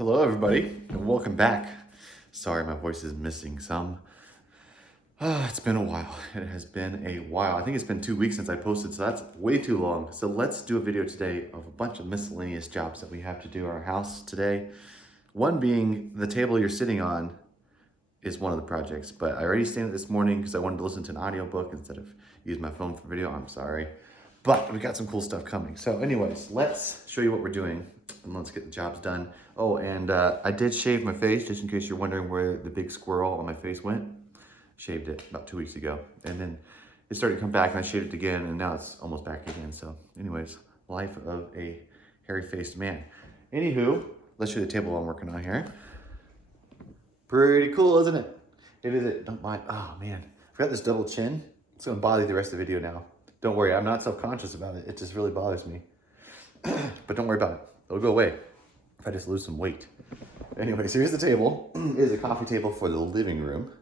Hello everybody and welcome back. Sorry, my voice is missing some. It's been a while. It has been a while. I think it's been 2 weeks since I posted, so that's way too long. So let's do a video today of a bunch of miscellaneous jobs that we have to do in our house today. One being the table you're sitting on is one of the projects, but I already stained it this morning because I wanted to listen to an audiobook instead of use my phone for video. I'm sorry. But we got some cool stuff coming. So anyways, let's show you what we're doing and let's get the jobs done. Oh, and I did shave my face just in case you're wondering where the big squirrel on my face went. Shaved it about 2 weeks ago. And then it started to come back and I shaved it again and now it's almost back again. So anyways, life of a hairy-faced man. Anywho, let's show you the table I'm working on here. Pretty cool, isn't it? It is it. Don't mind. Oh man, I've got this double chin. It's gonna bother you the rest of the video now. Don't worry, I'm not self-conscious about it. It just really bothers me. But don't worry about it. It'll go away if I just lose some weight. Anyways, here's the table. It is a coffee table for the living room.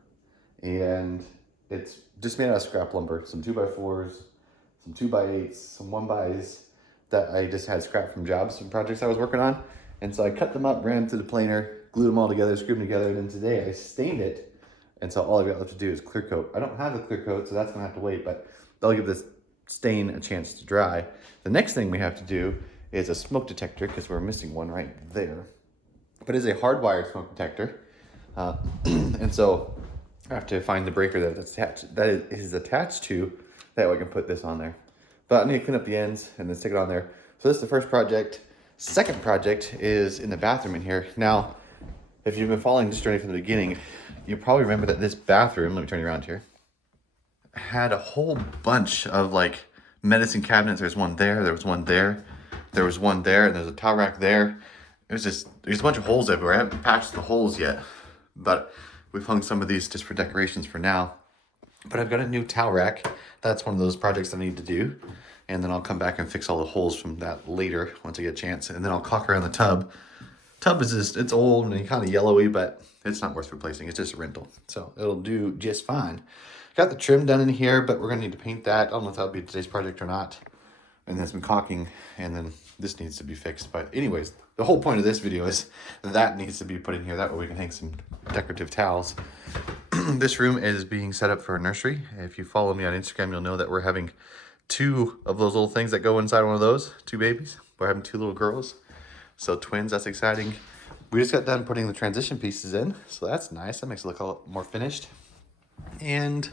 And it's just made out of scrap lumber. Some 2x4s, some 2x8s, some 1x's that I just had scrap from jobs and projects I was working on. And so I cut them up, ran them through the planer, glued them all together, screwed them together. And then today I stained it. And so all I've got left to do is clear coat. I don't have the clear coat, so that's gonna have to wait, but I'll give this stain a chance to dry. The next thing we have to do is a smoke detector because we're missing one right there. But it's a hardwired smoke detector. And so I have to find the breaker that it is attached to, that way I can put this on there. But I need to clean up the ends and then stick it on there. So this is the first project. Second project is in the bathroom in here. Now, if you've been following this journey from the beginning, you probably remember that this bathroom, let me turn you around here, had a whole bunch of like medicine cabinets. There's one there, there was one there, there was one there, and there's a towel rack there. It was just, there's a bunch of holes everywhere. I haven't patched the holes yet, but we've hung some of these just for decorations for now. But I've got a new towel rack. That's one of those projects I need to do. And then I'll come back and fix all the holes from that later once I get a chance. And then I'll caulk around the tub. Tub is just, it's old and kind of yellowy, but it's not worth replacing. It's just a rental. So it'll do just fine. Got the trim done in here, but we're gonna need to paint that. I don't know if that'll be today's project or not. And then some caulking, and then this needs to be fixed. But anyways, the whole point of this video is that needs to be put in here. That way we can hang some decorative towels. This room is being set up for a nursery. If you follow me on Instagram, you'll know that we're having 2 of those little things that go inside one of those, 2 babies. We're having 2 little girls. So twins, that's exciting. We just got done putting the transition pieces in, so that's nice. That makes it look a lot more finished. And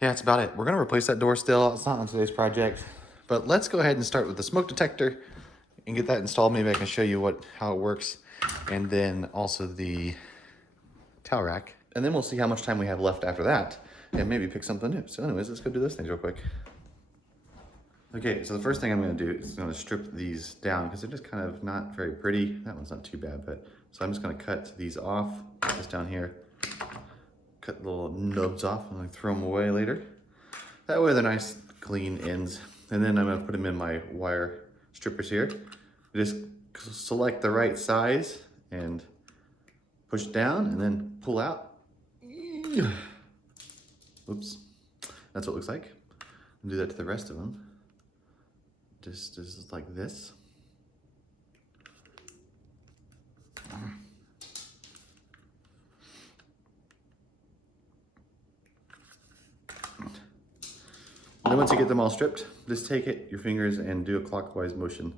yeah, that's about it. We're gonna replace that door still. It's not on today's project, but let's go ahead and start with the smoke detector and get that installed. Maybe I can show you how it works. And then also the towel rack. And then we'll see how much time we have left after that and maybe pick something new. So anyways, let's go do those things real quick. Okay, so the first thing I'm gonna do is I'm gonna strip these down because they're just kind of not very pretty. That one's not too bad, but so I'm just gonna cut these off, put this down here, cut the little nubs off and I throw them away later. That way they're nice, clean ends. And then I'm gonna put them in my wire strippers here. Just select the right size and push down and then pull out. Oops, that's what it looks like. And do that to the rest of them. Just like this. And then once you get them all stripped, just take your fingers and do a clockwise motion,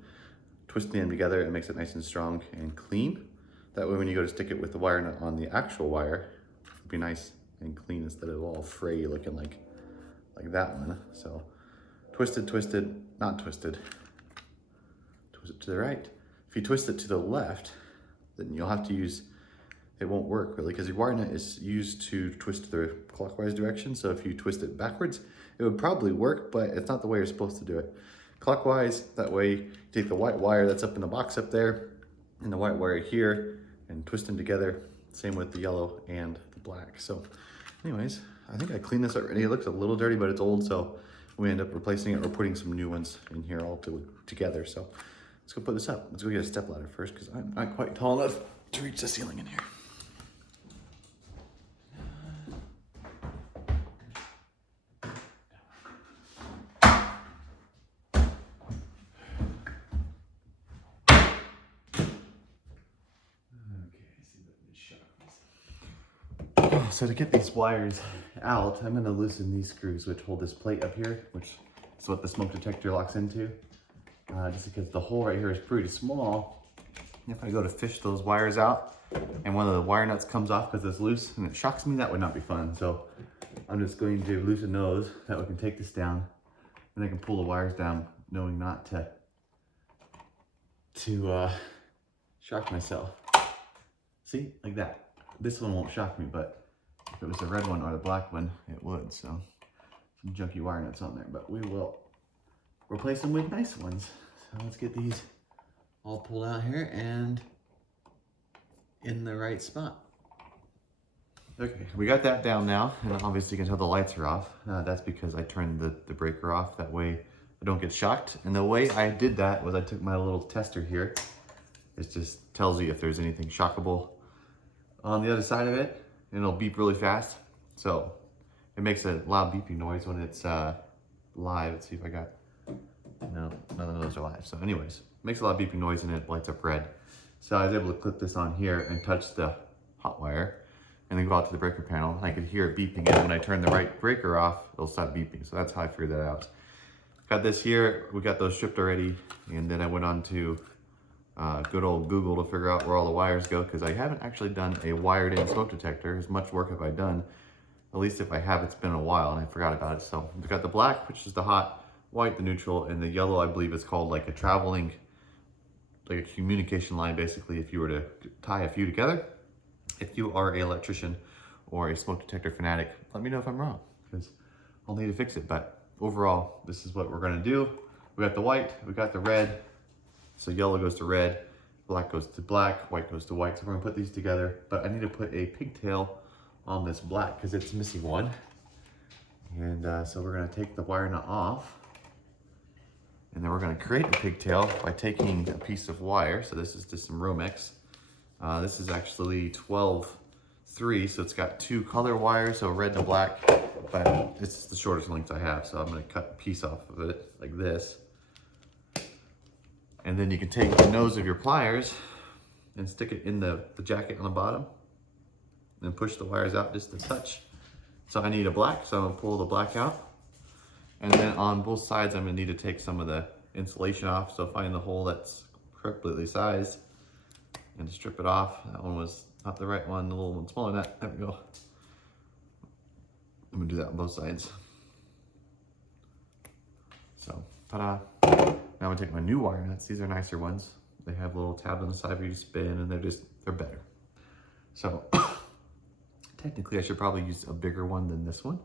twisting them together. It makes it nice and strong and clean. That way when you go to stick it with the wire nut on the actual wire, it'll be nice and clean instead of all fray looking like that one. So twisted, not twisted. Twist it to the right. If you twist it to the left, then you'll have to use, it won't work really because your wire nut is used to twist the clockwise direction. So if you twist it backwards, it would probably work, but it's not the way you're supposed to do it. Clockwise, that way you take the white wire that's up in the box up there and the white wire here and twist them together. Same with the yellow and the black. So anyways, I think I cleaned this already. It looks a little dirty, but it's old. So we end up replacing it or putting some new ones in here all together. So let's go put this up. Let's go get a step ladder first because I'm not quite tall enough to reach the ceiling in here. So to get these wires out, I'm going to loosen these screws which hold this plate up here, which is what the smoke detector locks into. Just because the hole right here is pretty small. If I go to fish those wires out and one of the wire nuts comes off because it's loose and it shocks me, that would not be fun. So I'm just going to loosen those, that we can take this down and I can pull the wires down knowing not to shock myself. See, like that. This one won't shock me, but if it was the red one or the black one, it would. So some junky wire nuts on there, but we will replace them with nice ones. So let's get these all pulled out here and in the right spot. Okay, we got that down now, and obviously you can tell the lights are off. That's because I turned the breaker off. That way I don't get shocked. And the way I did that was I took my little tester here. It just tells you if there's anything shockable on the other side of it, and it'll beep really fast. So it makes a loud beeping noise when it's live. Let's see if I got, no, none of those are live. So anyways, makes a loud beeping noise and it lights up red. So I was able to clip this on here and touch the hot wire and then go out to the breaker panel, and I could hear it beeping, and when I turn the right breaker off, it'll stop beeping. So that's how I figured that out. Got this here, we got those stripped already, and then I went on to good old Google to figure out where all the wires go, because I haven't actually done a wired in smoke detector. As much work have I done? At least if I have, it's been a while and I forgot about it. So we've got the black, which is the hot, white, the neutral, and the yellow, I believe is called like a traveling, like a communication line, basically, if you were to tie a few together. If you are an electrician or a smoke detector fanatic, let me know if I'm wrong, because I'll need to fix it. But overall, this is what we're gonna do. We got the white, we got the red. So yellow goes to red, black goes to black, white goes to white. So we're gonna put these together, but I need to put a pigtail on this black because it's missing one. And so we're gonna take the wire nut off, and then we're gonna create a pigtail by taking a piece of wire. So this is just some Romex. This is actually 12/3, so it's got two color wires, so red and black, but it's the shortest length I have. So I'm gonna cut a piece off of it like this. And then you can take the nose of your pliers and stick it in the jacket on the bottom and push the wires out just a touch. So I need a black, so I'm gonna pull the black out. And then on both sides, I'm gonna need to take some of the insulation off. So find the hole that's appropriately sized and strip it off. That one was not the right one, the little one smaller than that. There we go. I'm gonna do that on both sides. So, ta-da. Now I'm gonna take my new wire nuts. These are nicer ones. They have a little tab on the side for you to spin, and they're better. So technically I should probably use a bigger one than this one.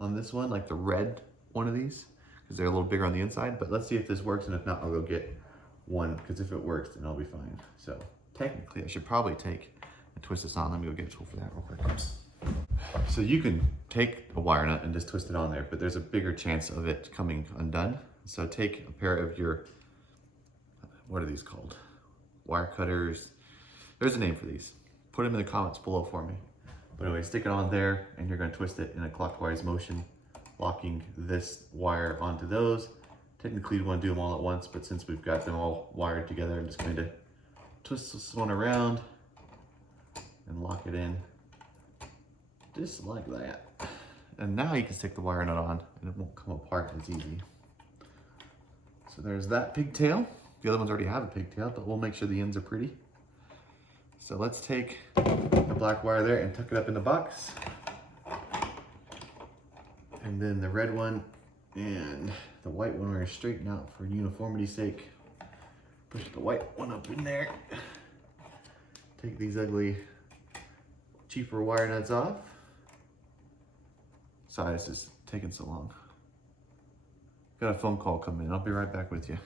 On this one, like the red one of these, because they're a little bigger on the inside. But let's see if this works, and if not, I'll go get one, because if it works, then I'll be fine. So technically I should probably take and twist this on. Let me go get a tool for that real quick. So you can take a wire nut and just twist it on there, but there's a bigger chance of it coming undone. So take a pair of your, what are these called? Wire cutters. There's a name for these. Put them in the comments below for me. But anyway, stick it on there, and you're gonna twist it in a clockwise motion, locking this wire onto those. Technically you wanna do them all at once, but since we've got them all wired together, I'm just going to twist this one around and lock it in, just like that. And now you can stick the wire nut on, and it won't come apart as easy. So there's that pigtail. The other ones already have a pigtail, but we'll make sure the ends are pretty. So let's take the black wire there and tuck it up in the box. And then the red one and the white one we're gonna straighten out for uniformity's sake. Push the white one up in there. Take these ugly, cheaper wire nuts off. Sorry, this is taking so long. Got a phone call coming in. I'll be right back with you.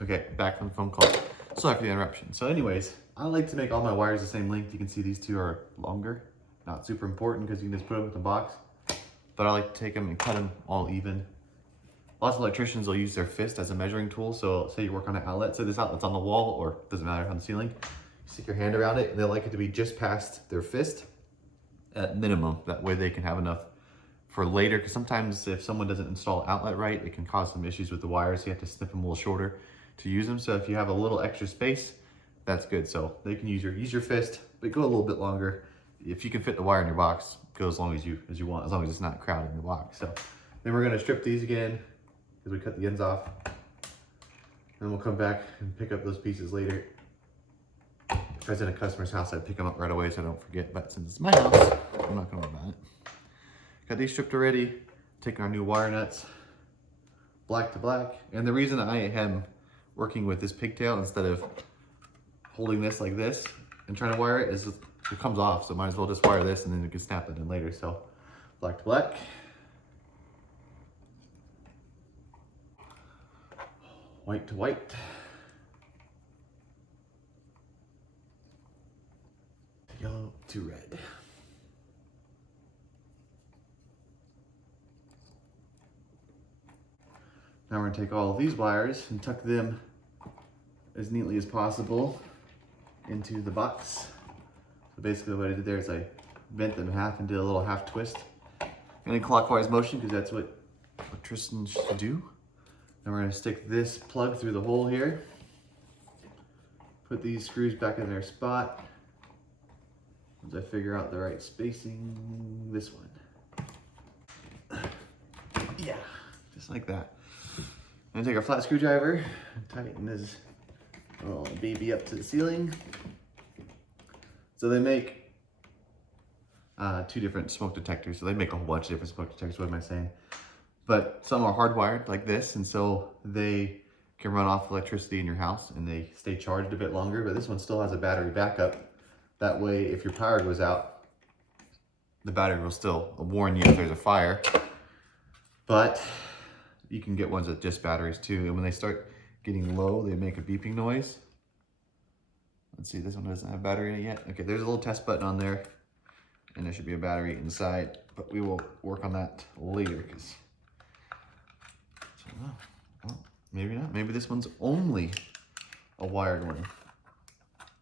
Okay, back from the phone call. Sorry for the interruption. So anyways, I like to make all my wires the same length. You can see these two are longer. Not super important because you can just put them in the box. But I like to take them and cut them all even. Lots of electricians will use their fist as a measuring tool. So say you work on an outlet, say this outlet's on the wall, or doesn't matter, on the ceiling. You stick your hand around it, and they like it to be just past their fist at minimum. That way they can have enough for later, because sometimes if someone doesn't install outlet right, it can cause some issues with the wires. So you have to snip them a little shorter to use them. So if you have a little extra space, that's good. So they can use your fist, but go a little bit longer. If you can fit the wire in your box, go as long as you want, as long as it's not crowding the box. So then we're gonna strip these again because we cut the ends off. Then we'll come back and pick up those pieces later. If I was in a customer's house, I'd pick them up right away so I don't forget. But since it's my house, I'm not gonna worry about it. Got these stripped already. Taking our new wire nuts, black to black. And the reason I am working with this pigtail instead of holding this like this and trying to wire it is it comes off. So might as well just wire this and then you can snap it in later. So black to black. White to white. Yellow to red. Now we're gonna take all of these wires and tuck them as neatly as possible into the box. So basically what I did there is I bent them in half and did a little half twist. And in clockwise motion, because that's what Tristan should do. Then we're gonna stick this plug through the hole here. Put these screws back in their spot. Once I figure out the right spacing, this one. Yeah, just like that. I'm gonna take our flat screwdriver and tighten this little baby up to the ceiling. So they make two different smoke detectors. So they make a whole bunch of different smoke detectors, what am I saying? But some are hardwired like this, and so they can run off electricity in your house and they stay charged a bit longer, but this one still has a battery backup. That way, if your power goes out, the battery will still warn you if there's a fire. But you can get ones with just batteries too. And when they start getting low, they make a beeping noise. Let's see, this one doesn't have battery in it yet. Okay, there's a little test button on there and there should be a battery inside, but we will work on that later because, well, maybe not. Maybe this one's only a wired one.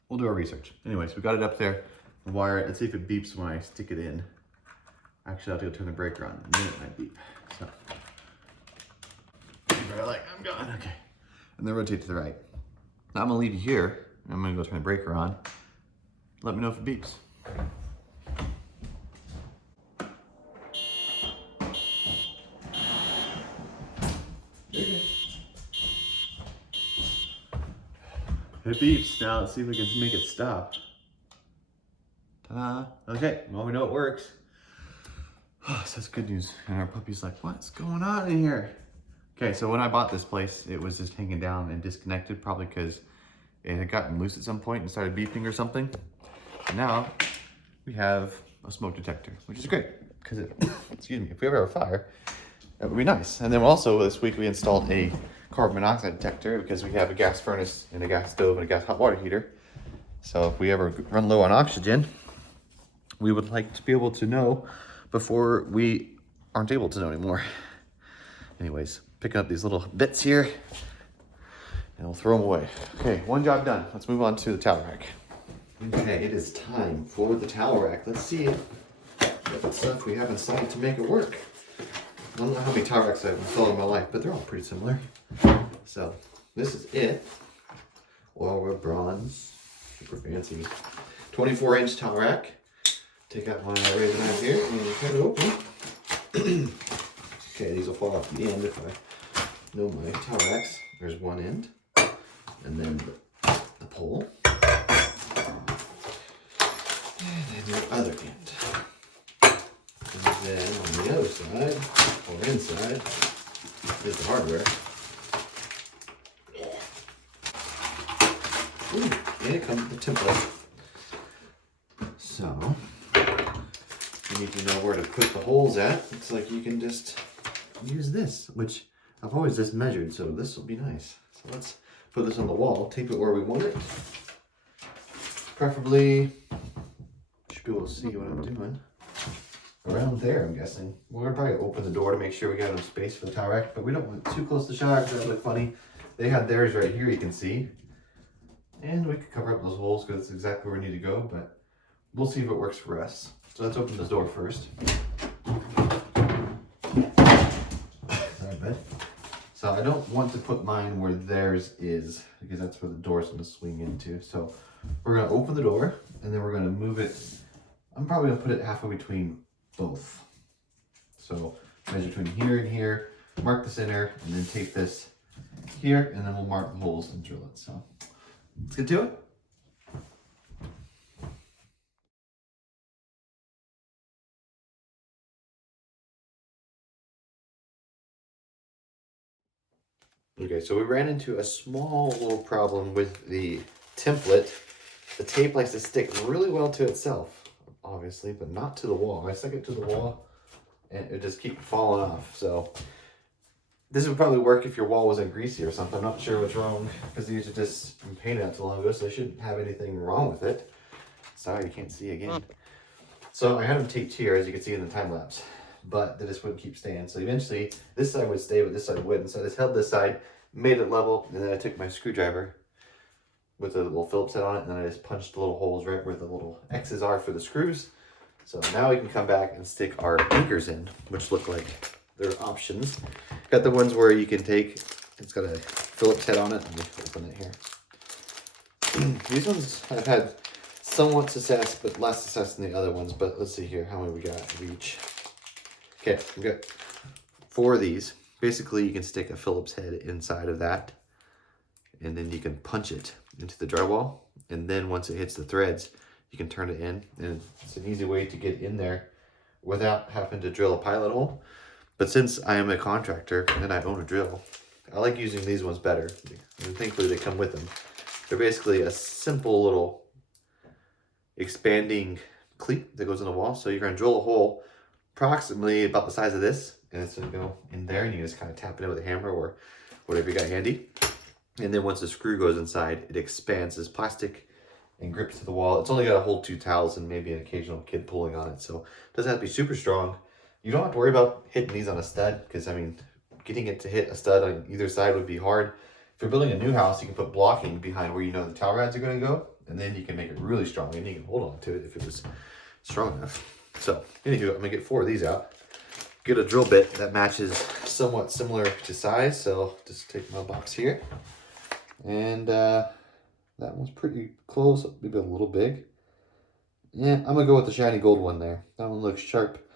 We'll do our research. Anyways, we got it up there, wire it. Let's see if it beeps when I stick it in. Actually, I'll have to go turn the breaker on. The minute it might beep. So, like, I'm gone. Okay. And then rotate to the right. Now I'm gonna leave you here. I'm gonna go turn the breaker on. Let me know if it beeps. It beeps. Now let's see if we can make it stop. Ta-da. Okay, well we know it works. Oh, so that's good news. And our puppy's like, what's going on in here? Okay, so when I bought this place, it was just hanging down and disconnected, probably because it had gotten loose at some point and started beeping or something. And now we have a smoke detector, which is great because excuse me, if we ever have a fire, that would be nice. And then also this week we installed a carbon monoxide detector because we have a gas furnace and a gas stove and a gas hot water heater. So if we ever run low on oxygen, we would like to be able to know before we aren't able to know anymore. Anyways, picking up these little bits here and we'll throw them away. Okay, one job done. Let's move on to the towel rack. Okay, it is time for the towel rack. Let's see what stuff we have inside to make it work. I don't know how many towel racks I've installed in my life, but they're all pretty similar. So this is it. Oil rub bronze, super fancy. 24-inch towel rack. Take out my razor knife here and cut it open. Okay, these will fall off the end if I know my towel racks. There's one end, and then the pole, and then the other end. And then on the other side, or inside, is the hardware. Ooh, and it comes with the template. So, you need to know where to put the holes at. It's like you can just use this, which I've always just measured, so this will be nice. So let's put this on the wall, tape it where we want it. Preferably, should be able to see what I'm doing. Around there, I'm guessing. We're gonna probably open the door to make sure we got enough space for the towel rack, but we don't want it too close to the shower because that would look funny. They had theirs right here, you can see. And we could cover up those holes because it's exactly where we need to go, but we'll see if it works for us. So let's open this door first. Sorry, bud. So Now I don't want to put mine where theirs is because that's where the door's gonna swing into. So we're gonna open the door and then we're gonna move it. I'm probably gonna put it halfway between both. So measure between here and here, mark the center, and then take this here, and then we'll mark the holes and drill it. So let's get to it. Okay, so we ran into a small little problem with the template. The tape likes to stick really well to itself, obviously, but not to the wall. I stuck it to the wall and it just keeps falling off. So this would probably work if your wall wasn't greasy or something. I'm not sure what's wrong because these are just painted out too long ago, so they shouldn't have anything wrong with it. Sorry, you can't see again. So I had them taped here, as you can see in the time lapse, but they just wouldn't keep staying. So eventually this side would stay, but this side wouldn't. So I just held this side, made it level, and then I took my screwdriver with a little Phillips head on it, and then I just punched the little holes right where the little X's are for the screws. So now we can come back and stick our anchors in, which look like they're options. Got the ones where you can take, it's got a Phillips head on it. Let me open it here. These ones I've had somewhat success, but less success than the other ones. But let's see here, how many we got of each. Okay, we got 4 of these. Basically, you can stick a Phillips head inside of that, and then you can punch it into the drywall. And then once it hits the threads, you can turn it in, and it's an easy way to get in there without having to drill a pilot hole. But since I am a contractor and I own a drill, I like using these ones better. And thankfully they come with them. They're basically a simple little expanding cleat that goes in the wall. So you're gonna drill a hole approximately about the size of this, and it's gonna go in there, and you just kind of tap it in with a hammer or whatever you got handy. And then once the screw goes inside, it expands this plastic and grips to the wall. It's only got to hold 2 towels and maybe an occasional kid pulling on it. So it doesn't have to be super strong. You don't have to worry about hitting these on a stud, because I mean, getting it to hit a stud on either side would be hard. If you're building a new house, you can put blocking behind where you know the towel rods are going to go, and then you can make it really strong, and you can hold on to it if it was strong enough. So anywho, I'm gonna get 4 of these out. Get a drill bit that matches somewhat similar to size. So just take my box here, and that one's pretty close, maybe a little big. Yeah, I'm gonna go with the shiny gold one there. That one looks sharp.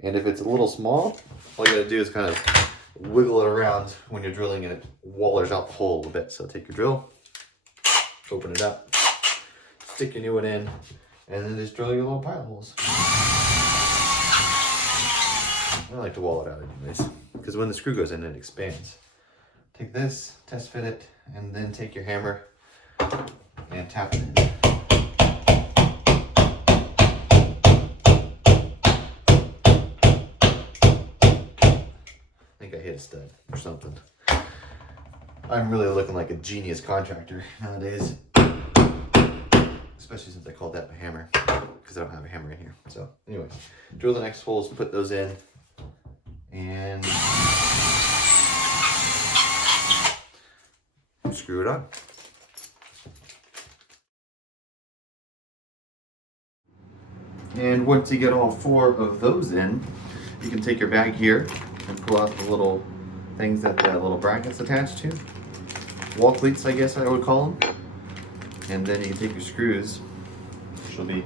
And if it's a little small, all you gotta do is kind of wiggle it around when you're drilling, and it wallers out the hole a little bit. So take your drill, open it up, stick your new one in, and then just drill your little pilot holes. I like to wall it out anyways, because when the screw goes in, it expands. Take this, test fit it, and then take your hammer and tap it in. I think I hit a stud or something. I'm really looking like a genius contractor nowadays, especially since I called that my hammer, because I don't have a hammer in here. So anyways, drill the next holes, put those in, and screw it on. And once you get all 4 of those in, you can take your bag here and pull out the little things that the little bracket's attached to. Wall cleats, I guess I would call them. And then you can take your screws, which will be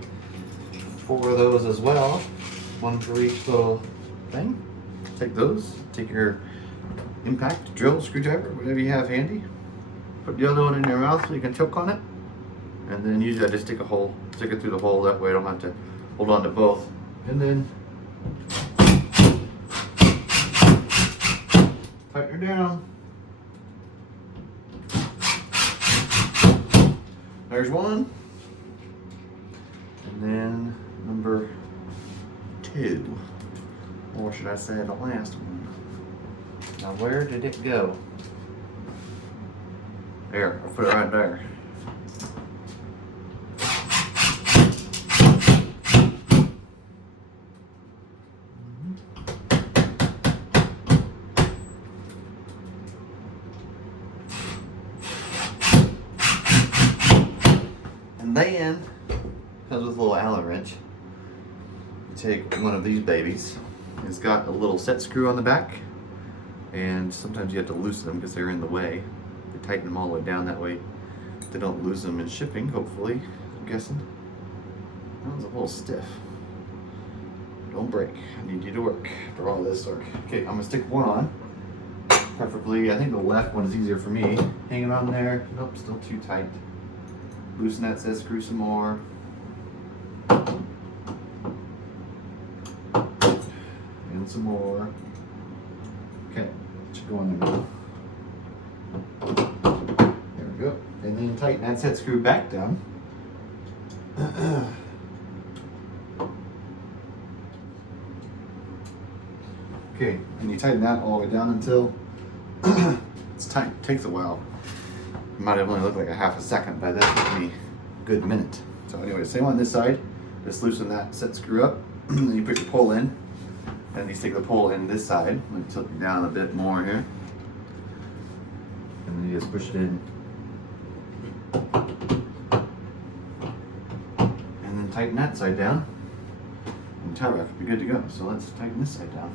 4 of those as well, 1 for each little thing. Take those, take your impact, drill, screwdriver, whatever you have handy. Put the other one in your mouth so you can choke on it. And then usually I just stick it through the hole, that way I don't have to hold on to both. And then tighten her down. There's one. And then number 2. Or should I say the last one? Now where did it go? There, I'll put it right there. And then, comes with a little Allen wrench. You take one of these babies. It's got a little set screw on the back. And sometimes you have to loosen them because they're in the way. They tighten them all the way down, that way they don't lose them in shipping, hopefully, I'm guessing. That one's a little stiff. Don't break. I need you to work for all this work. Okay, I'm gonna stick one on. Preferably, I think the left one is easier for me. Hanging on there. Nope, still too tight. Loosen that set screw some more. And some more. Okay, should go on there now. There we go. And then tighten that set screw back down. Okay, and you tighten that all the way down until it's tight. It takes a while. It might have only looked like a half a second, but that took me a good minute. So anyway, same on this side. Just loosen that set screw up. Then you put your pole in. And you stick the pole in this side. Let me tilt it down a bit more here. And then you just push it in. And then tighten that side down. And the tow rack will be good to go. So let's tighten this side down.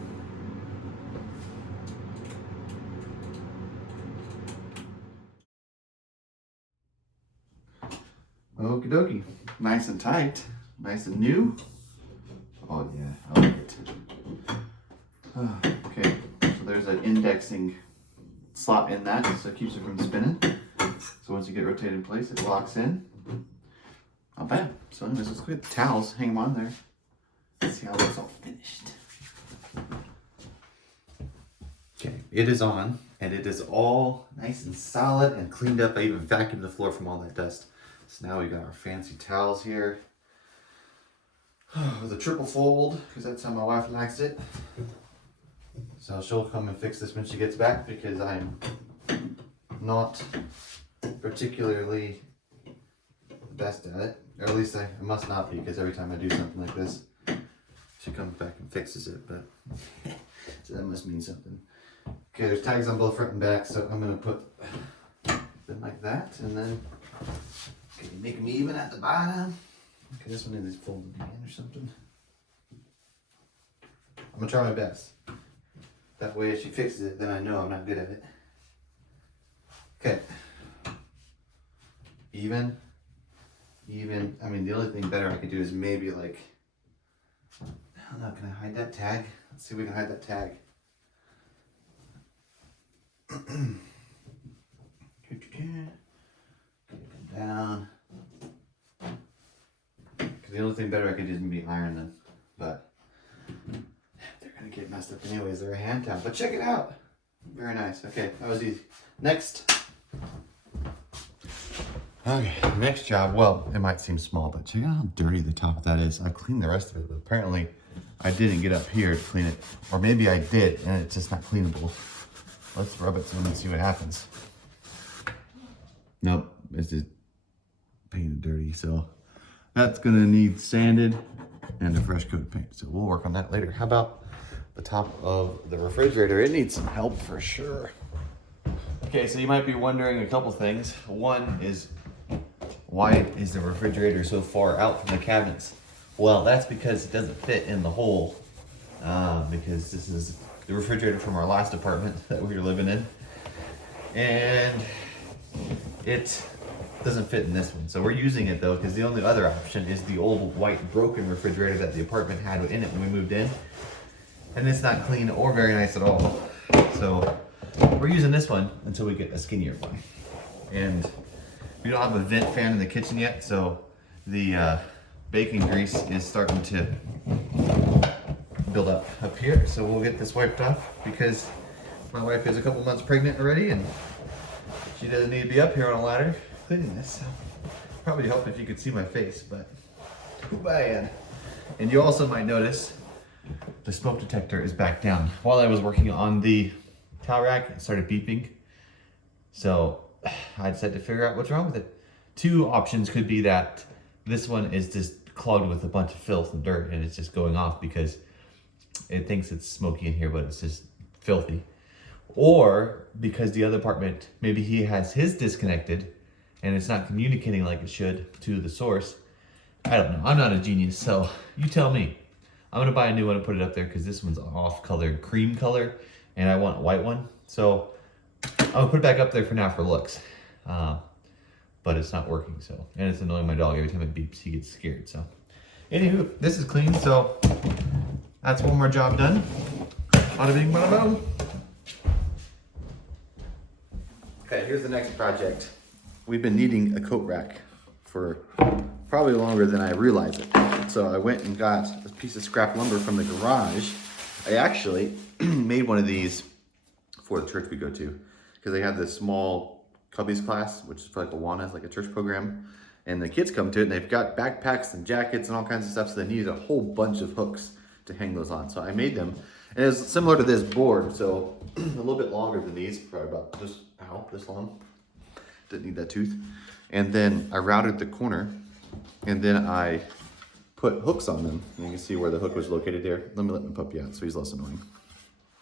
Okie dokie. Nice and tight. Nice and new. Oh yeah, I like it. Okay, so there's an indexing slot in that, so it keeps it from spinning. So once you get it rotated in place, it locks in. Not bad. So anyways, let's get the towels, hang them on there. Let's see how it's all finished. Okay, it is on, and it is all nice and solid and cleaned up. I even vacuumed the floor from all that dust. So now we got our fancy towels here. With a triple fold, because that's how my wife likes it. So she'll come and fix this when she gets back, because I'm not particularly the best at it. Or at least I must not be, because every time I do something like this, she comes back and fixes it, but so that must mean something. Okay, there's tags on both front and back, so I'm going to put them like that, and then okay, make them even at the bottom. Okay, this one is folded again or something. I'm gonna try my best. That way if she fixes it, then I know I'm not good at it. Okay. Even. I mean, the only thing better I could do is maybe like, I don't know, can I hide that tag? Let's see if we can hide that tag. Come down. The only thing better I could do is maybe iron them, but they're gonna get messed up anyways. They're a hand towel, but check it out. Very nice. Okay, that was easy. Next. Okay, next job. Well, it might seem small, but check out how dirty the top of that is. I cleaned the rest of it, but apparently I didn't get up here to clean it, or maybe I did, and it's just not cleanable. Let's rub it some and see what happens. Nope, it's just painted dirty, so. That's gonna need sanded and a fresh coat of paint. So we'll work on that later. How about the top of the refrigerator? It needs some help for sure. Okay, so you might be wondering a couple things. One is, why is the refrigerator so far out from the cabinets? Well, that's because it doesn't fit in the hole. Because this is the refrigerator from our last apartment that we were living in. And it doesn't fit in this one. So we're using it though, because the only other option is the old white broken refrigerator that the apartment had in it when we moved in. And it's not clean or very nice at all. So we're using this one until we get a skinnier one. And we don't have a vent fan in the kitchen yet, so the baking grease is starting to build up here. So we'll get this wiped off, because my wife is a couple months pregnant already and she doesn't need to be up here on a ladder cleaning this. So probably help if you could see my face, but too bad. And you also might notice the smoke detector is back down. While I was working on the towel rack, it started beeping. So I decided to figure out what's wrong with it. Two options could be that this one is just clogged with a bunch of filth and dirt and it's just going off because it thinks it's smoky in here, but it's just filthy. Or because the other apartment, maybe he has his disconnected and it's not communicating like it should to the source. I don't know, I'm not a genius, so you tell me. I'm gonna buy a new one and put it up there because this one's off colored cream color and I want a white one. So I'm gonna put it back up there for now for looks. But it's not working, so. And it's annoying my dog. Every time it beeps, he gets scared, so. Anywho, this is clean, so that's one more job done. Bada bing, bada boom. Okay, here's the next project. We've been needing a coat rack for probably longer than I realized it. So I went and got a piece of scrap lumber from the garage. I actually made one of these for the church we go to, because they have this small Cubbies class, which is for like Awana, like a church program. And the kids come to it and they've got backpacks and jackets and all kinds of stuff. So they needed a whole bunch of hooks to hang those on. So I made them. And it was similar to this board. So a little bit longer than these, probably about just, this long. Didn't need that tooth. And then I routed the corner and then I put hooks on them. And you can see where the hook was located there. Let my puppy out so he's less annoying.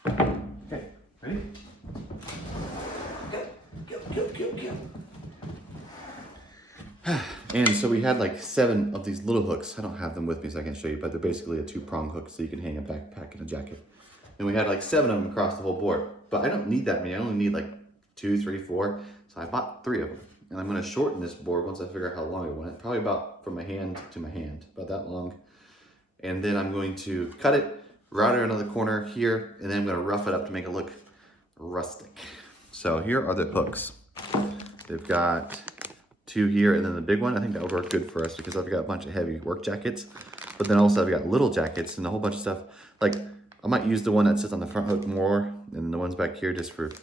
Okay, ready? Go. And so we had like 7 of these little hooks. I don't have them with me so I can't show you, but they're basically a 2-prong hook so you can hang a backpack and a jacket. And we had like 7 of them across the whole board. But I don't need that many. I only need like 2, 3, 4. So I bought 3 of them. And I'm gonna shorten this board once I figure out how long I want it. Probably about from my hand to my hand, about that long. And then I'm going to cut it, route it around the corner here, and then I'm gonna rough it up to make it look rustic. So here are the hooks. They've got 2 here and then the big one. I think that would work good for us because I've got a bunch of heavy work jackets, but then also I've got little jackets and a whole bunch of stuff. Like I might use the one that sits on the front hook more and the ones back here just for to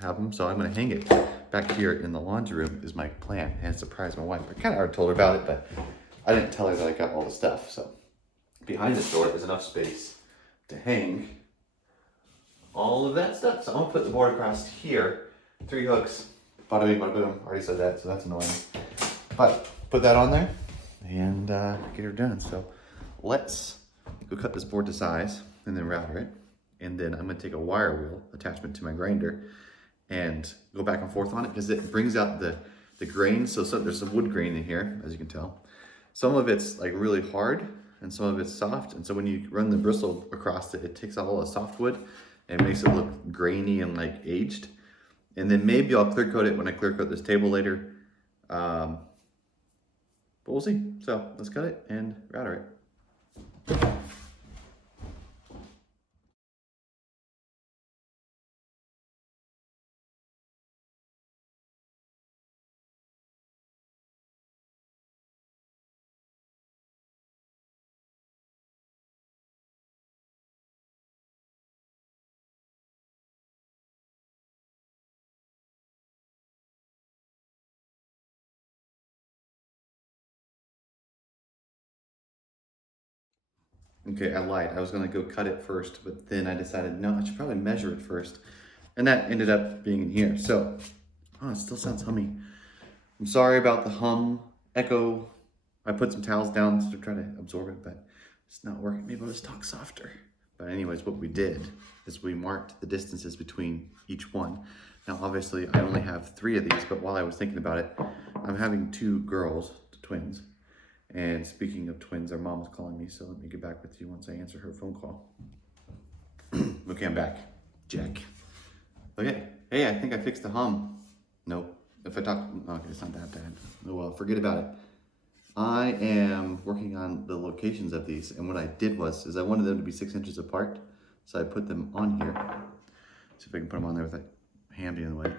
have them. So I'm gonna hang it back here in the laundry room is my plan, and surprise my wife. I kind of already told her about it, but I didn't tell her that I got all the stuff. So behind this door is enough space to hang all of that stuff. So I'm gonna put the board across here, 3 hooks, bada bing, bada boom. Already said that, so that's annoying. But put that on there and get her done. So let's go cut this board to size and then router it. And then I'm gonna take a wire wheel attachment to my grinder and go back and forth on it because it brings out the grain. So there's some wood grain in here, as you can tell. Some of it's like really hard and some of it's soft. And so when you run the bristle across it, it takes out all the soft wood and makes it look grainy and like aged. And then maybe I'll clear coat it when I clear coat this table later. But we'll see. So let's cut it and router it. Okay, I lied. I was gonna go cut it first, but then I decided, no, I should probably measure it first. And that ended up being in here. So, oh, it still sounds hummy. I'm sorry about the hum, echo. I put some towels down to try to absorb it, but it's not working. Maybe I'll just talk softer. But anyways, what we did is we marked the distances between each one. Now, obviously, I only have 3 of these, but while I was thinking about it, I'm having 2 girls, twins. And speaking of twins, their mom was calling me, so let me get back with you once I answer her phone call. Okay, I'm back. Jack. Okay, hey, I think I fixed the hum. Nope. If I talk, okay, it's not that bad. Oh well, forget about it. I am working on the locations of these, and what I did is I wanted them to be 6 inches apart, so I put them on here. See if I can put them on there with that hand being in the way.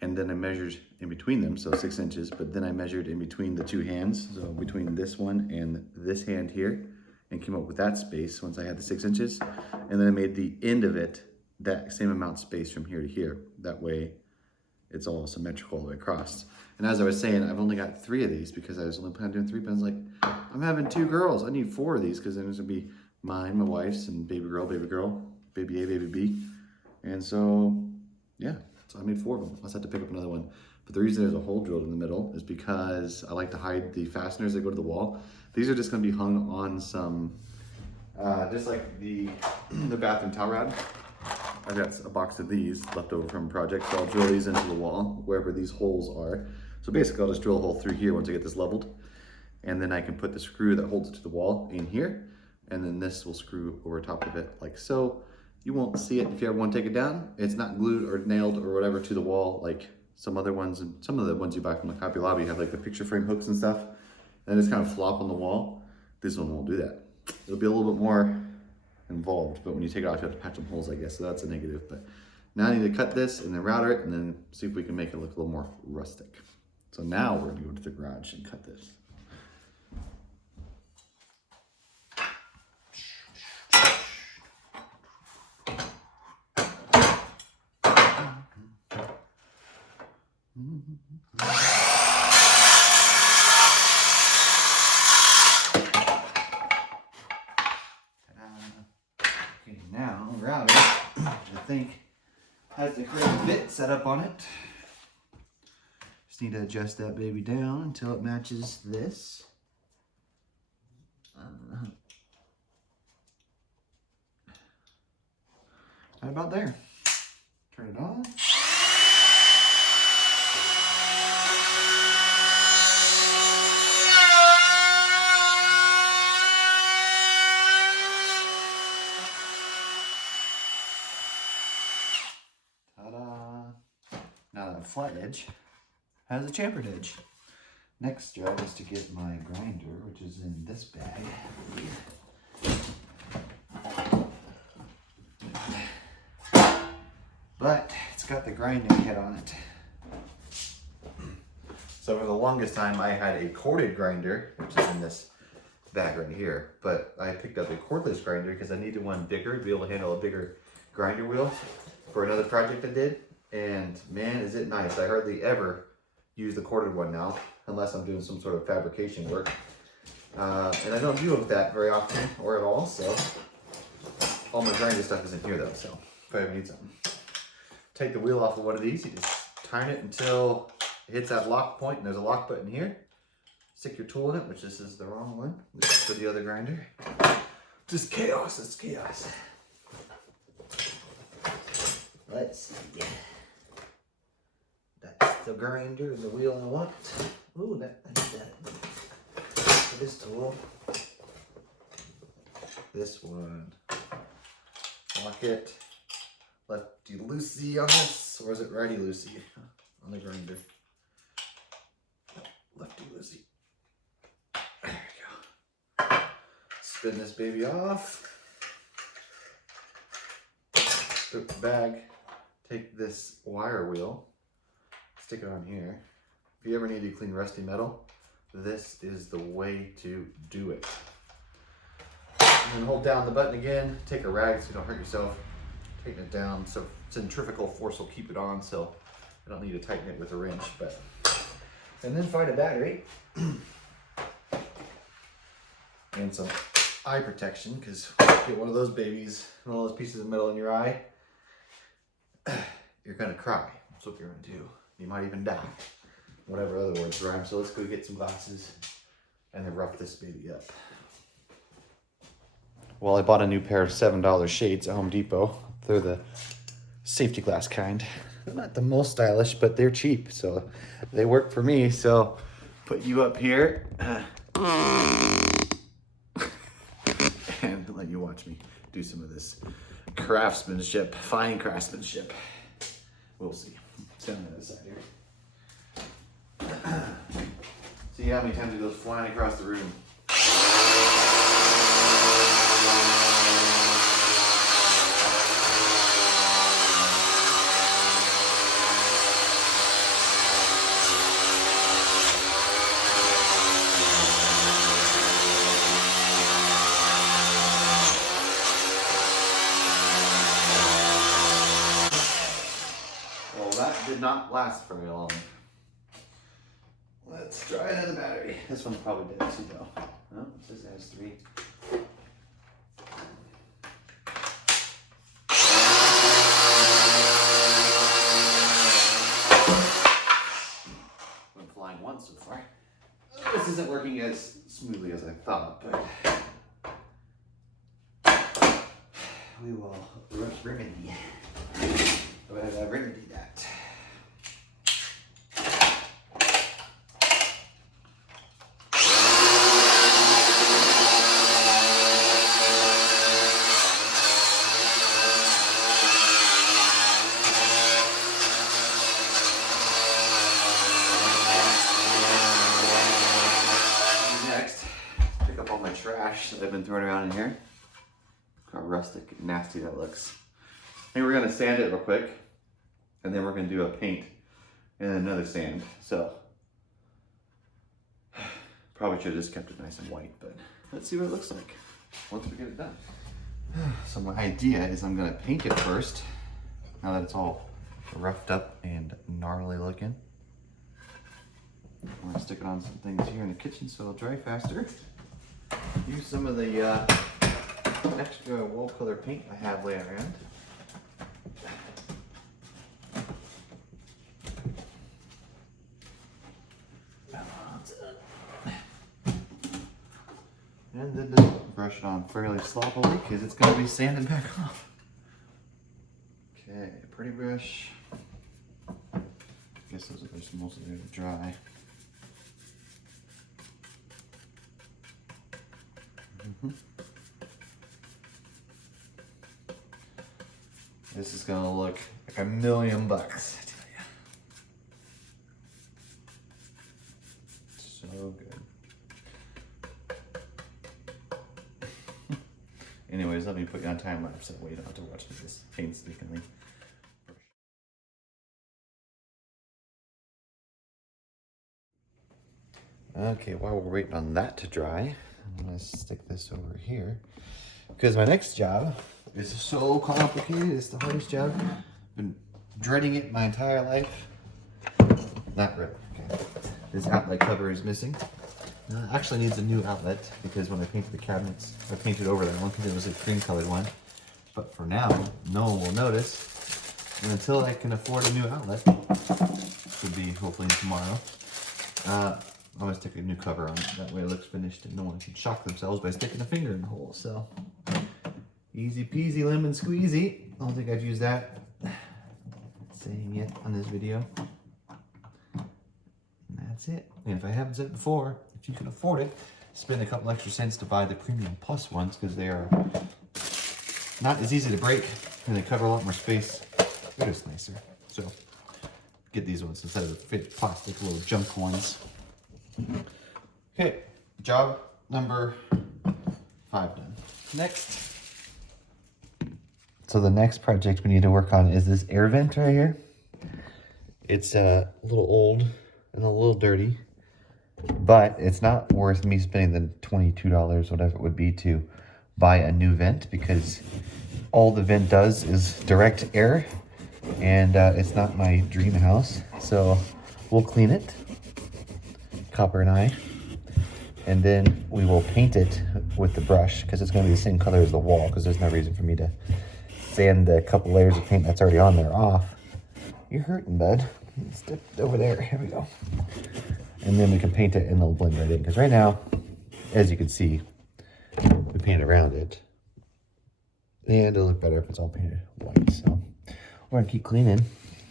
And then I measured in between them, so 6 inches, but then I measured in between the 2 hands, so between this one and this hand here, and came up with that space once I had the 6 inches. And then I made the end of it that same amount space from here to here. That way it's all symmetrical all the way across. And as I was saying, I've only got 3 of these because I was only planning on doing 3, but I was like, I'm having 2 girls. I need 4 of these because then there's gonna be mine, my wife's, and baby girl, baby A, baby B. And so, yeah. So I made 4 of them. I just had to pick up another one. But the reason there's a hole drilled in the middle is because I like to hide the fasteners that go to the wall. These are just gonna be hung on some, just like the bathroom towel rod. I've got a box of these left over from a project, so I'll drill these into the wall, wherever these holes are. So basically I'll just drill a hole through here once I get this leveled. And then I can put the screw that holds it to the wall in here. And then this will screw over top of it like so. You won't see it if you ever want to take it down. It's not glued or nailed or whatever to the wall like some other ones, and some of the ones you buy from the Hobby Lobby have like the picture frame hooks and stuff, and it's kind of flop on the wall. This one won't do that. It'll be a little bit more involved, but when you take it off, you have to patch some holes, I guess, so that's a negative. But now I need to cut this and then router it and then see if we can make it look a little more rustic. So now we're gonna go to the garage and cut this. Okay, now router, I think, has the correct bit set up on it. Just need to adjust that baby down until it matches this. Right about there. Turn it on. Now that flat edge has a chamfered edge. Next job is to get my grinder, which is in this bag. But it's got the grinding head on it. So for the longest time I had a corded grinder, which is in this bag right here. But I picked up a cordless grinder because I needed one bigger to be able to handle a bigger grinder wheel for another project I did. And man, is it nice. I hardly ever use the corded one now, unless I'm doing some sort of fabrication work. And I don't do that very often or at all, so all my grinder stuff is in here though, so if I ever need something. Take the wheel off of one of these, you just turn it until it hits that lock point, and there's a lock button here. Stick your tool in it, which this is the wrong one. This is for the other grinder. Just chaos, it's chaos. Let's see. That's the grinder and the wheel I want. Ooh, I need that. For this tool. This one. Lock it. Lefty loosey on this, or is it righty loosey on the grinder? Lefty loosey. There we go. Spin this baby off. Strip the bag. Take this wire wheel, stick it on here. If you ever need to clean rusty metal, this is the way to do it. And then hold down the button again, take a rag so you don't hurt yourself, tighten it down. So centrifugal force will keep it on, so I don't need to tighten it with a wrench. And then find a battery and some eye protection, because get one of those babies, one of those pieces of metal in your eye, you're gonna cry. That's what you're gonna do. You might even die. Whatever other words rhyme. So let's go get some glasses and then rough this baby up. Well, I bought a new pair of $7 shades at Home Depot. They're the safety glass kind. They're not the most stylish, but they're cheap, so they work for me. So put you up here and let you watch me do some of this craftsmanship, fine craftsmanship. We'll see. Stand on the other side here. See how many times it goes flying across the room. Did not last very long. Let's try another battery. This one's probably dead too though. Oh, it says it has 3. Went flying once so far. This isn't working as smoothly as I thought, but we will remedy that. trash that I've been throwing around in here. Look how rustic and nasty that looks. I think we're gonna sand it real quick, and then we're gonna do a paint and another sand. So probably should have just kept it nice and white, but let's see what it looks like once we get it done. So my idea is I'm gonna paint it first, now that it's all roughed up and gnarly looking. I'm gonna stick it on some things here in the kitchen so it'll dry faster. Use some of the extra wall color paint I have laying around. And then just brush it on fairly sloppily because it's going to be sanded back off. Okay, pretty brush. I guess those are just mostly there to dry. This is going to look like $1,000,000, I tell you. So good. Anyways, let me put you on time lapse. That way you don't have to watch this painstakingly. Okay, while we're waiting on that to dry, I'm gonna stick this over here because my next job is so complicated. It's the hardest job. I've been dreading it my entire life. Not really. Okay. This outlet cover is missing. Actually needs a new outlet because when I painted the cabinets, I painted over that one because it was a cream colored one. But for now, no one will notice. And until I can afford a new outlet, should be hopefully tomorrow, I'm gonna stick a new cover on it. That way it looks finished and no one can shock themselves by sticking a finger in the hole. So easy peasy lemon squeezy. I don't think I've used that saying yet on this video. And that's it. And if I haven't said it before, if you can afford it, spend a couple extra cents to buy the Premium Plus ones because they are not as easy to break and they cover a lot more space. They're just nicer. So get these ones instead of the fake plastic little junk ones. Okay, job number 5 done. Next. So the next project we need to work on is this air vent right here. It's a little old and a little dirty, but it's not worth me spending the $22, whatever it would be, to buy a new vent because all the vent does is direct air and it's not my dream house. So we'll clean it, Copper and I, and then we will paint it with the brush because it's going to be the same color as the wall because there's no reason for me to sand a couple layers of paint that's already on there off. You're hurting, bud. Step over there. Here we go. And then we can paint it and it'll blend right in. Because right now, as you can see, we paint around it. And it'll look better if it's all painted white. So we're gonna keep cleaning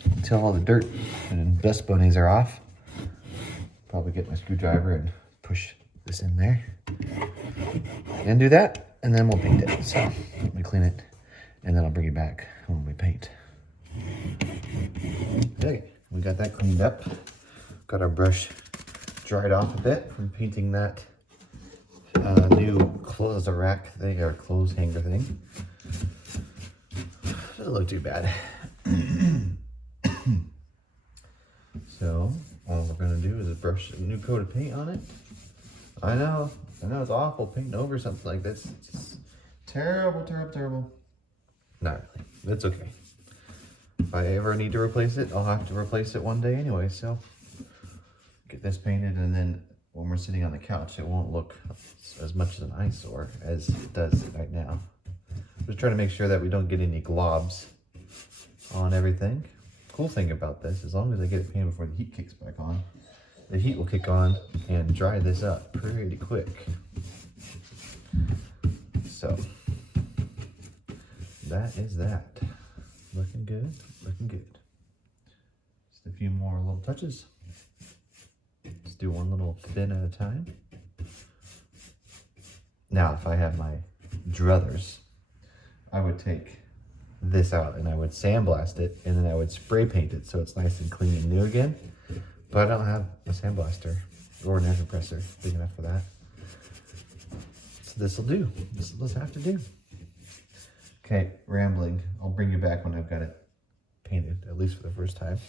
until all the dirt and dust bunnies are off. Probably get my screwdriver and push this in there. And do that. And then we'll paint it. So let me clean it. And then I'll bring it back when we paint. Okay, we got that cleaned up. Got our brush dried off a bit from painting that new clothes rack thing or clothes hanger thing. Doesn't look too bad. So all we're gonna do is brush a new coat of paint on it. I know it's awful painting over something like this. It's just terrible, terrible, terrible. Not really, it's okay. If I ever need to replace it, I'll have to replace it one day anyway, so get this painted, and then when we're sitting on the couch, it won't look as much as an eyesore as it does right now. Just trying to make sure that we don't get any globs on everything. Cool thing about this, as long as I get it painted before the heat kicks back on, the heat will kick on and dry this up pretty quick. So that is that. Looking good, looking good. Just a few more little touches. Let's do one little thin at a time. Now, if I had my druthers, I would take this out and I would sandblast it and then I would spray paint it so it's nice and clean and new again. But I don't have a sandblaster or an air compressor big enough for that. this'll do. This will just have to do. Okay, rambling. I'll bring you back when I've got it painted, at least for the first time.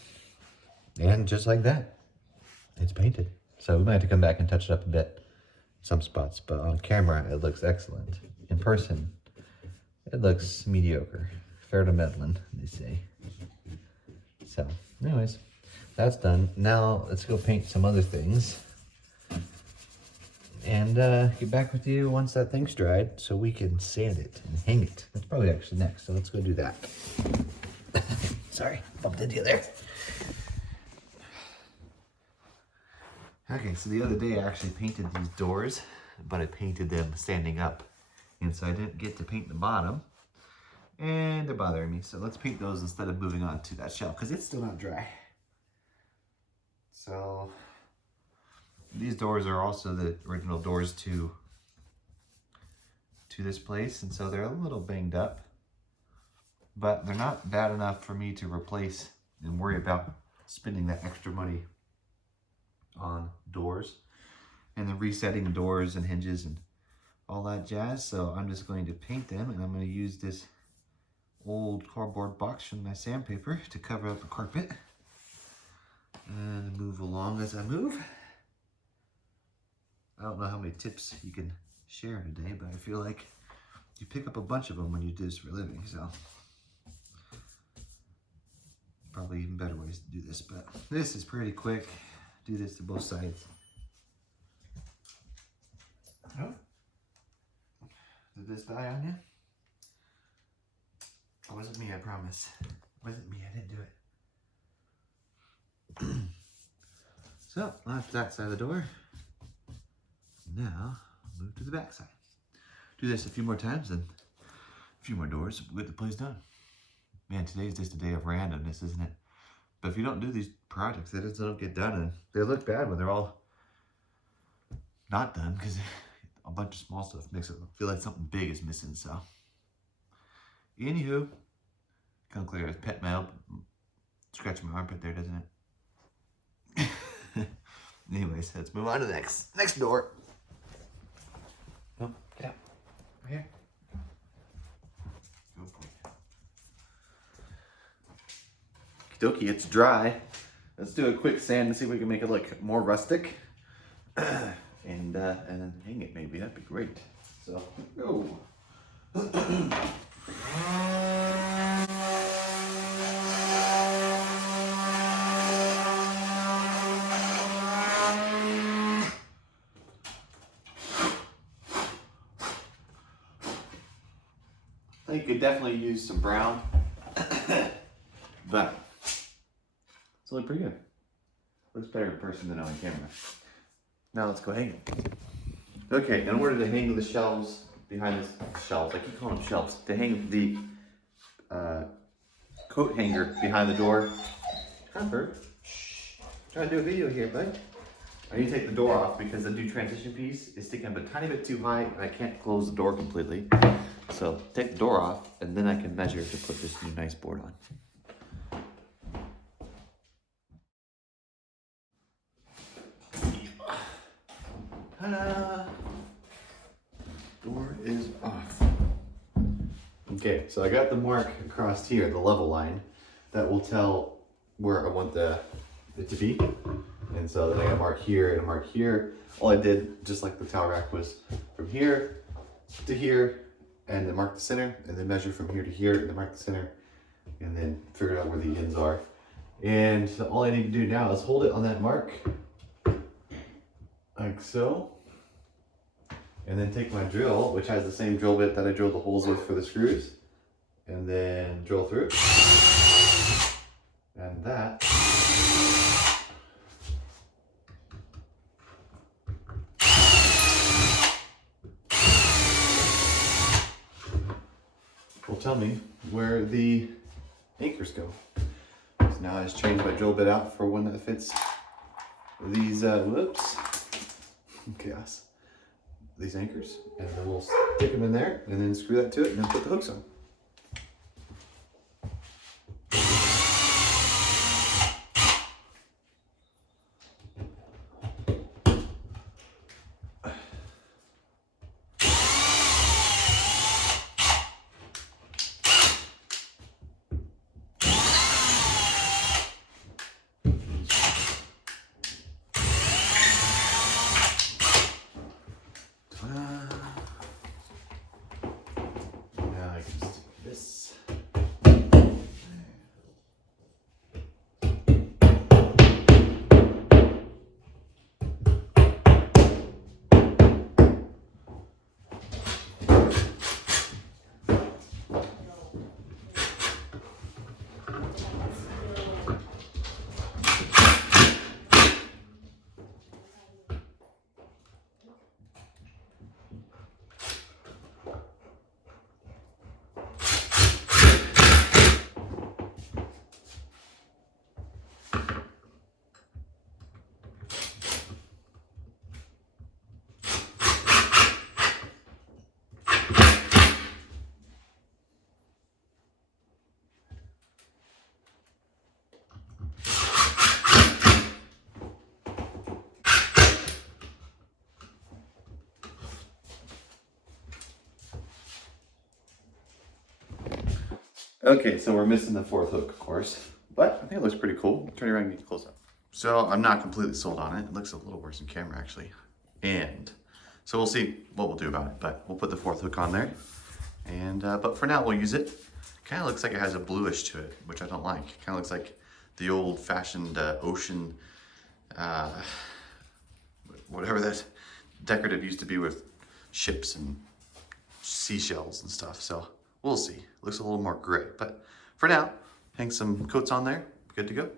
And just like that, it's painted. So we might have to come back and touch it up a bit in some spots, but on camera, it looks excellent. In person, it looks mediocre. Fair to meddling, they say. So, anyways, that's done. Now, let's go paint some other things. And get back with you once that thing's dried so we can sand it and hang it. That's probably actually next, so let's go do that. Sorry, bumped into you there. Okay, so the other day I actually painted these doors, but I painted them standing up. And so I didn't get to paint the bottom. And they're bothering me. So let's paint those instead of moving on to that shelf, because it's still not dry. So these doors are also the original doors to this place. And so they're a little banged up. But they're not bad enough for me to replace and worry about spending that extra money on doors and then resetting doors and hinges and all that jazz. So I'm just going to paint them, and I'm going to use this old cardboard box from my sandpaper to cover up the carpet and move along as I move. I don't know how many tips you can share today, but I feel like you pick up a bunch of them when you do this for a living, so probably even better ways to do this, but this is pretty quick. Do this to both sides. Oh. Did this die on you? It wasn't me, I promise. It wasn't me, I didn't do it. So, that's that side of the door. Now, move to the back side. Do this a few more times and a few more doors, we'll get the place done. Man, today's just a day of randomness, isn't it? But if you don't do these projects, they just don't get done, and they look bad when they're all not done, because a bunch of small stuff makes it feel like something big is missing. So, anywho, kind of clear as pet mail. Scratching my armpit there, doesn't it? Anyways, let's move on to the next door. Oh, get out. Right here. Go for it. Okie dokie, it's dry. Let's do a quick sand and see if we can make it look more rustic. And then hang it maybe, that'd be great. So, go. I think you could definitely use some brown, but it's looking pretty good. Looks better in person than on camera. Now let's go hang it. Okay, in order to hang the shelves behind the shelves, I keep calling them shelves, to hang the coat hanger behind the door. Comfort. Shh. Trying to do a video here, bud. I need to take the door off because the new transition piece is sticking up a tiny bit too high and I can't close the door completely. So take the door off and then I can measure to put this new nice board on. Ta-da! Door is off. Okay, so I got the mark across here, the level line, that will tell where I want it to be. And so then I got a mark here and a mark here. All I did, just like the towel rack, was from here to here, and then mark the center, and then measure from here to here, and then mark the center, and then figure out where the ends are. And so all I need to do now is hold it on that mark, like so. And then take my drill, which has the same drill bit that I drilled the holes with for the screws, and then drill through. And that will tell me where the anchors go. So now I just change my drill bit out for one that fits these, whoops, chaos. These anchors, and then we'll stick them in there and then screw that to it and then put the hooks on. Okay, so we're missing the fourth hook, of course, but I think it looks pretty cool. Turn around and get close up. So I'm not completely sold on it. It looks a little worse in camera, actually. And so we'll see what we'll do about it, but we'll put the fourth hook on there. And but for now, we'll use it. Kind of looks like it has a bluish to it, which I don't like. Kind of looks like the old-fashioned ocean, whatever that decorative used to be with ships and seashells and stuff. So we'll see. Looks a little more gray, but for now, hang some coats on there. Good to go.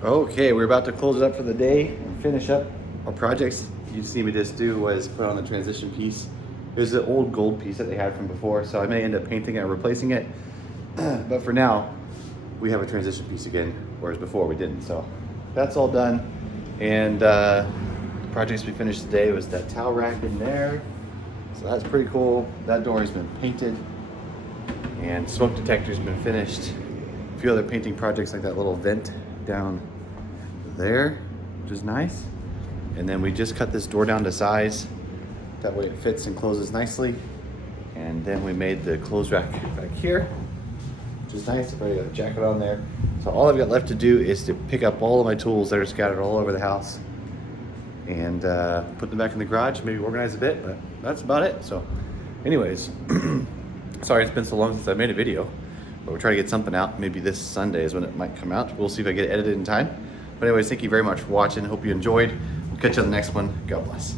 Okay, we're about to close it up for the day and finish up our projects. You see me just do was put on the transition piece. There's the old gold piece that they had from before, so I may end up painting it or replacing it. But for now, we have a transition piece again, whereas before we didn't. So that's all done. And the projects we finished today was that towel rack in there. So that's pretty cool. That door has been painted and smoke detector's been finished. A few other painting projects like that little vent down there, which is nice. And then we just cut this door down to size. That way it fits and closes nicely. And then we made the clothes rack back here, which is nice. I've already got a jacket on there. So all I've got left to do is to pick up all of my tools that are scattered all over the house and put them back in the garage, maybe organize a bit, but that's about it. So anyways, sorry it's been so long since I made a video, but we're trying to get something out. Maybe this Sunday is when it might come out. We'll see if I get it edited in time. But anyways, thank you very much for watching. Hope you enjoyed. We'll catch you on the next one. God bless.